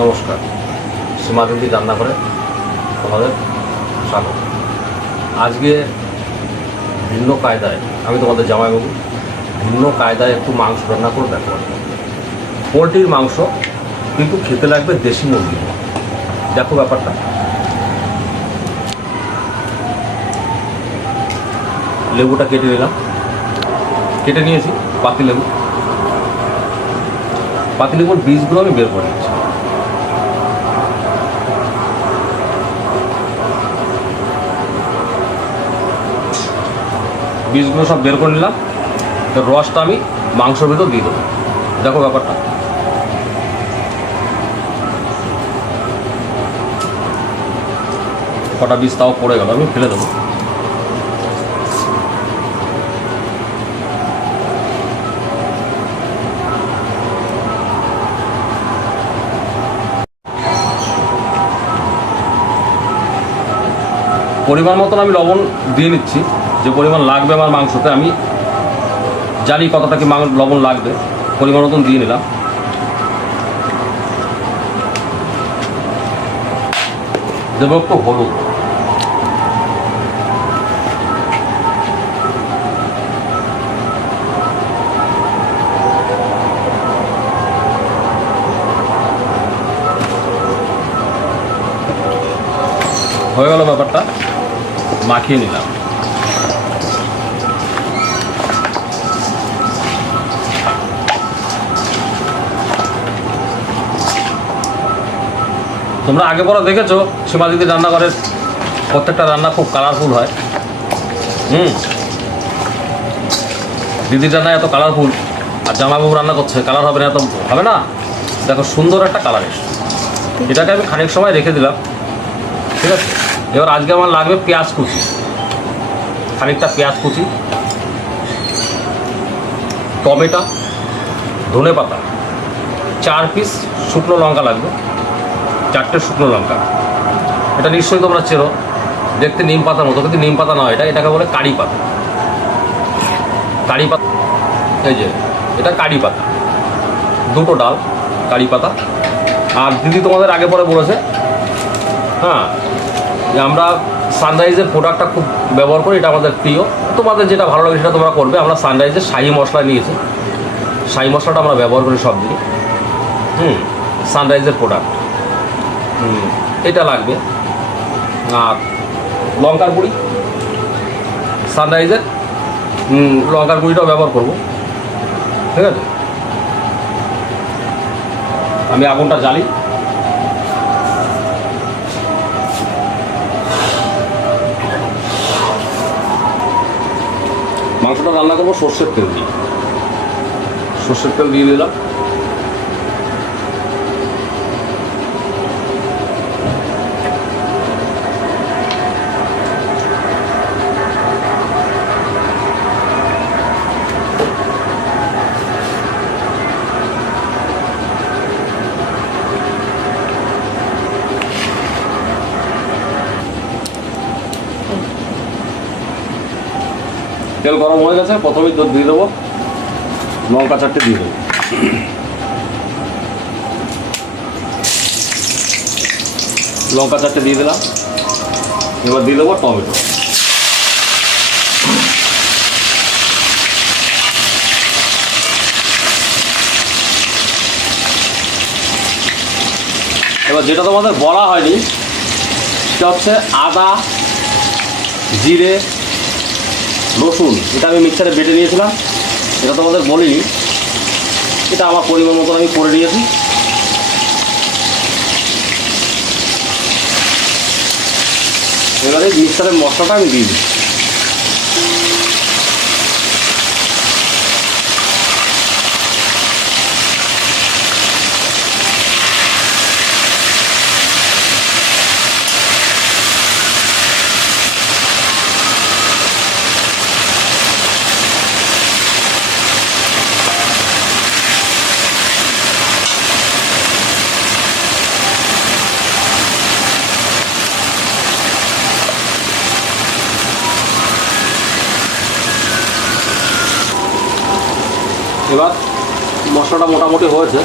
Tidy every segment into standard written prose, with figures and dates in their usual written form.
নমস্কার, সীমাদিদি রান্নাঘরে তোমাদের স্বাগত। আজকে ভিন্ন কায়দায় আমি তোমাদের জামাইবাবু ভিন্ন কায়দায় একটু মাংস রান্না করে দেখাবো। পোলট্রির মাংস কিন্তু খেতে লাগবে দেশি মুরগি। দেখো ব্যাপারটা, লেবুটা কেটে নিলাম, কেটে নিয়েছি পাতিলেবুর বীজগুলো আমি বের করে নিয়েছি। বীজগুলো সব বের করে নিলাম, রসটা আমি মাংসের ভিতর দিয়ে দেবো। দেখো ব্যাপারটা, কটা বীজ তাও পড়ে গেল, আমি ফেলে দেবো। পরিমাণ মতন আমি লবণ দিয়ে নিচ্ছি, যে পরিমাণ লাগবে আমার মাংসতে আমি জানি কতটা কি লবণ লাগবে, পরিমাণ মতন দিয়ে নিলাম। দেবো একটু হলুদ, হয়ে গেল ব্যাপারটা, মাখিয়ে নিলাম। তোমরা আগে পরে দেখেছো সীমাদিদির রান্নাঘরের প্রত্যেকটা রান্না খুব কালারফুল হয়। দিদির রান্না এত কালারফুল, আর জামাইবাবু রান্না করছে কালার হবে না, এত হবে না। দেখো সুন্দর একটা কালার এসে, এটাকে আমি খানিক সময় রেখে দিলাম, ঠিক আছে। এবার আজকে আমার লাগবে পেঁয়াজ কুচি, খানিকটা পেঁয়াজ কুচি, টমেটো, ধনে পাতা, 4 পিস শুকনো লঙ্কা লাগবে, 4টে শুকনো লঙ্কা। এটা নিশ্চয়ই তোমরা চেনো, দেখতে নিম পাতার মতো, কিন্তু নিম পাতা নয়, এটাকে বলে কারি পাতা। কারি পাতা, এই যে এটা কারি পাতা, 2টো ডাল কারি পাতা। আর দিদি তোমাদের আগে পরে বলেছে, হ্যাঁ, যে আমরা সানরাইজের প্রোডাক্টটা খুব ব্যবহার করি, এটা আমাদের প্রিয়। তোমাদের যেটা ভালো লাগে সেটা তোমরা করবে। আমরা সানরাইজের শাহি মশলা নিয়েছি, শাহি মশলাটা আমরা ব্যবহার করি সব দিনই। সানরাইজের প্রোডাক্ট এটা লাগবে। আর লঙ্কার গুঁড়ি, সানরাইজের লঙ্কার গুঁড়িটাও ব্যবহার করব, ঠিক আছে। আমি আগুনটা জ্বালি, মাংসটা রান্না করবো সর্ষের তেল দিয়ে। সর্ষের তেল দিয়ে দিলাম, তেল গরম হয়ে গেছে। প্রথমেই দিয়ে দেবো লঙ্কা 4টে দিয়ে দেবো, লঙ্কা 4টে দিয়ে দিলাম। এবার দিয়ে দেবো টমেটো, এবার যেটা তোমাদের বলা হয়নি সেটা হচ্ছে আদা, জিরে, রসুন। এটা আমি মিক্সারে বেটে নিয়েছিলাম, এটা তোমাদের বলিনি, এটা আমার পরিমাণ মতন আমি করে নিয়েছি। এবারে মিক্সারের মশলাটা আমি দিয়ে দিই। এবার মশলাটা মোটামুটি হয়েছে,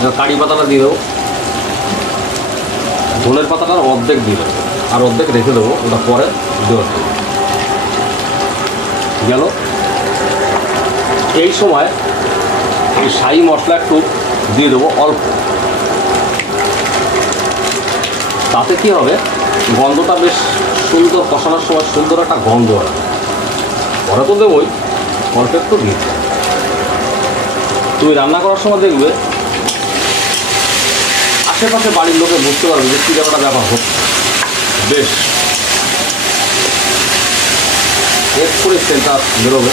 এবার কারি পাতাটা দিয়ে দেবো। ধনের পাতাটার অর্ধেক দিয়ে দেবো, আর অর্ধেক রেখে দেবো, ওটা পরে দেওয়া গেল। এই সময় এই শাহি মশলা একটু দিয়ে দেবো অল্প, তাতে কী হবে, গন্ধটা বেশ সুন্দর, কষানোর সময় সুন্দর একটা গন্ধ হয়। পরে তো দেবোই, অল্প একটু দিয়ে। তুমি রান্না করার সময় দেখবে আশেপাশে বাড়ির লোকে বুঝতে পারবে যে কী ব্যাপার হচ্ছে। বেশ এক করে সেন্টার বেরোবে।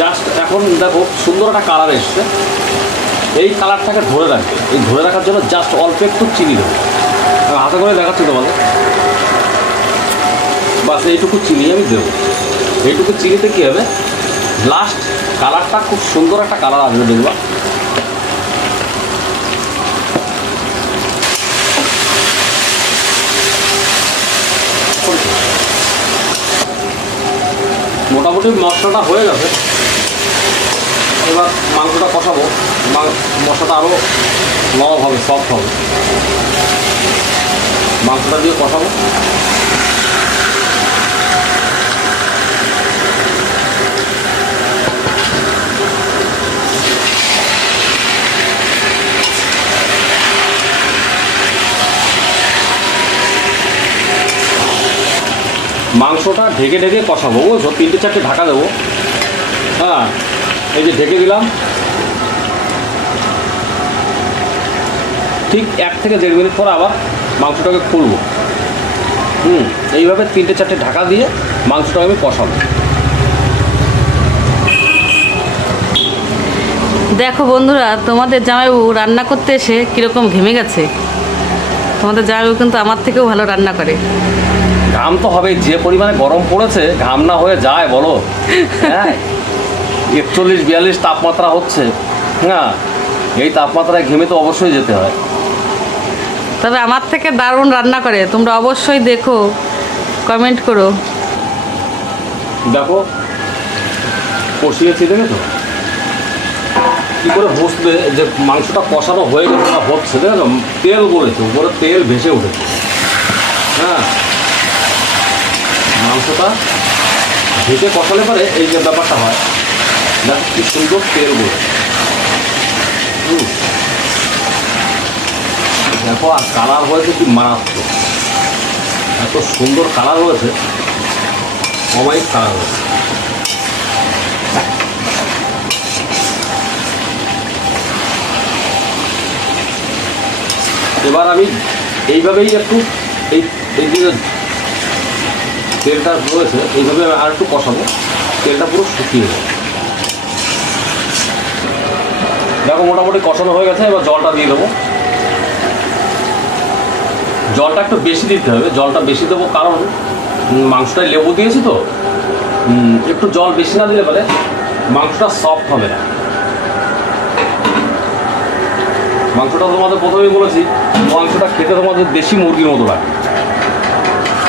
জাস্ট এখন দেখো সুন্দর একটা কালার এসছে, এই কালারটাকে ধরে রাখবে। এই ধরে রাখার জন্য জাস্ট অল্প একটু চিনি দেবো, হাতে করে দেখাচ্ছি তোমাদের। বাস এইটুকু চিনি আমি দেবো। এইটুকু চিনিতে কী হবে, লাস্ট কালারটা খুব সুন্দর একটা কালার আসবে দেখবা। মোটামুটি মশলাটা হয়ে গেছে, এবার মাংসটা কষাবো। মশলাটা আরও নরম হবে, সফট হবে। মাংসটা দিয়ে কষাবো। মাংসটা ঢেকে ঢেকে কষাবো, বুঝছো? 3-4টে ঢাকা দেবো। হ্যাঁ, এই যে ঢেকে দিলাম, ঠিক 1 থেকে 1.5 মিনিট পর আবার মাংসটাকে খুলবো। এইভাবে 3-4টে ঢাকা দিয়ে মাংসটাকে আমি কষাবো। দেখো বন্ধুরা, তোমাদের জামাইবাবু রান্না করতে এসে কীরকম ঘেমে গেছে। তোমাদের জামাইবাবু কিন্তু আমার থেকেও ভালো রান্না করে। ঘাম তো হবে, যে পরিমাণে গরম পড়েছে, ঘাম না হয়ে যায় বলো? হ্যাঁ, 41-42 তাপমাত্রা হচ্ছে। হ্যাঁ, এই তাপমাত্রায় ঘেমে তো অবশ্যই যেতে হয়। তবে আমার থেকে দারুণ রান্না করে, তোমরা অবশ্যই দেখো, কমেন্ট করো। দেখো কষিয়েছি, দেখেছো কী করে বুঝবে যে মাংসটা কষানো হয়ে গেছে না হচ্ছে? দেখেছো তেল বলেছে, উপরে তেল ভেসে উঠেছে। হ্যাঁ, মাংসটা ভেজে কষালে পরে এই যে ব্যাপারটা হয়, দেখো কি সুন্দর তেল বলে। দেখো আর কালার হয়েছে কি মারাত্মক, এত সুন্দর কালার হয়েছে, অমায়িক কালার হয়েছে। এবার আমি এইভাবেই একটু এই যে তেলটা রয়েছে, এইভাবে আমি আর একটু কষাবো, তেলটা পুরো শুকিয়ে যাবে। দেখো মোটামুটি কষানো হয়ে গেছে, এবার জলটা দিয়ে দেবো। জলটা একটু বেশি দিতে হবে, জলটা বেশি দেবো কারণ মাংসটায় লেবু দিয়েছি তো। একটু জল বেশি না দিলে পরে মাংসটা সফট হবে না। মাংসটা তোমাদের প্রথমেই বলেছি, মাংসটা খেতে তোমাদের দেশি মুরগির মতো লাগে,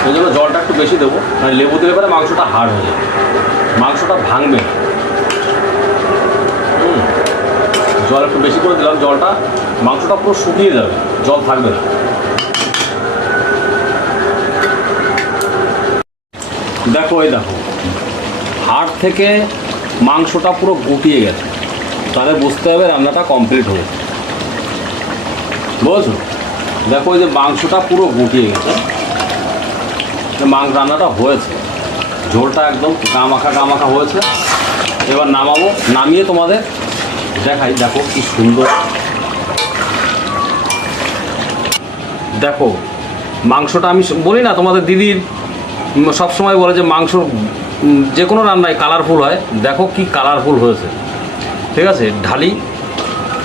ওই জন্য জলটা একটু বেশি দেবো। মানে লেবু দিলে পরে মাংসটা হার্ড হয়ে যাবে, মাংসটা ভাঙবে না। জল একটু বেশি করে দিলাম, জলটা মাংসটা পুরো শুকিয়ে যাবে, জল থাকবে না। দেখো এই দেখো, হাড় থেকে মাংসটা পুরো গুটিয়ে গেছে, তাহলে বুঝতে হবে রান্নাটা কমপ্লিট হয়েছে, বুঝছো? দেখো এই যে মাংসটা পুরো গুটিয়ে গেছে, রান্নাটা হয়েছে, ঝোলটা একদম গামাখা হয়েছে। এবার নামাবো, নামিয়ে তোমাদের দেখাই। দেখো কি সুন্দর, দেখো মাংসটা আমি বলি না, তোমাদের দিদির সবসময় বলে যে মাংস যে কোনো রান্নায় কালারফুল হয়। দেখো কি কালারফুল হয়েছে, ঠিক আছে? ঢালি,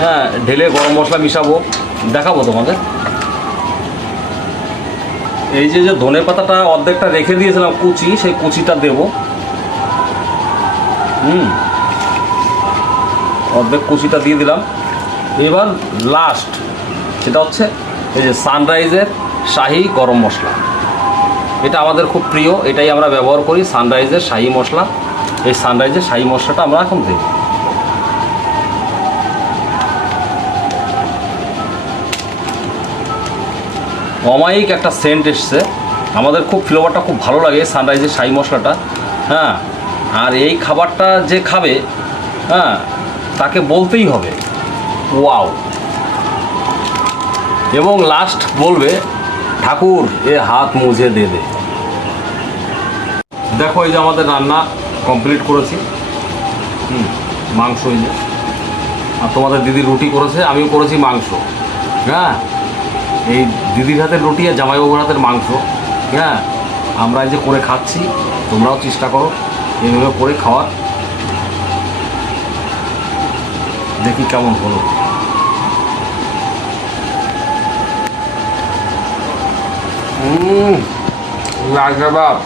হ্যাঁ, ঢেলে গরম মশলা মিশাবো, দেখাবো তোমাদের। এই যে ধনে পাতাটা অর্ধেকটা রেখে দিয়েছিলাম কুচি, সেই কুচিটা দেব। অর্ধেক কুচিটা দিয়ে দিলাম। এবার লাস্ট সেটা হচ্ছে এই যে সানরাইজের শাহি গরম মশলা, এটা আমাদের খুব প্রিয়, এটাই আমরা ব্যবহার করি, সানরাইজের শাহি মশলা। এই সানরাইজের শাহি মশলাটা আমরা এখন দেব। অমায়িক একটা সেন্ট এসছে, আমাদের খুব ফ্লেভারটা খুব ভালো লাগে সানরাইজের শাহি মশলাটা। হ্যাঁ, আর এই খাবারটা যে খাবে, হ্যাঁ, তাকে বলতেই হবে ওয়াও, এবং লাস্ট বলবে ঠাকুর এ হাত মুজে দে দে। দেখো এই যে আমাদের রান্না কমপ্লিট করেছি। মাংস এই যে, আর তোমাদের দিদি রুটি করেছে, আমিও করেছি মাংস। হ্যাঁ, এই দিদির হাতের রুটি আর জামাইবাবুর হাতের মাংস। হ্যাঁ, আমরা এই যে করে খাচ্ছি, তোমরাও চেষ্টা করো এইভাবে করে খাওয়ার, দেখি কেমন হলো। লাজবাব,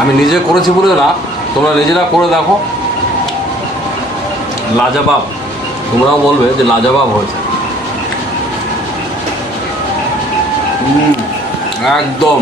আমি নিজে করেছি বলে না, তোমরা নিজেরা করে দেখো, লাজবাব। তোমরাও বলবে যে লাজবাব হয়েছে। একদম